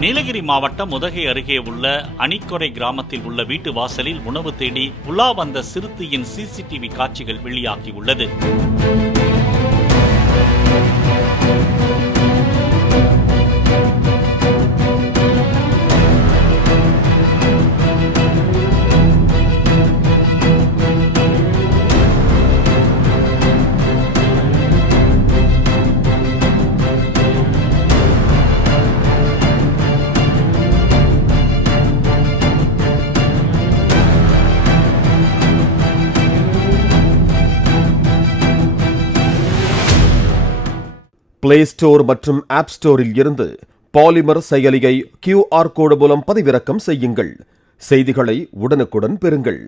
நீலகிரி மாவட்டம் உதகை அருகே உள்ள அணிக்கொரை கிராமத்தில் உள்ள வீட்டு வாசலில் உணவு தேடி உலா வந்த சிறுத்தையின் சிசிடிவி காட்சிகள் வெளியாகியுள்ளது. பிளே ஸ்டோர் மற்றும் ஆப் ஸ்டோரில் இருந்து பாலிமர் செயலியை QR கோடு மூலம் பதிவிறக்கம் செய்யுங்கள். செய்திகளை உடனுக்குடன் பெறுங்கள்.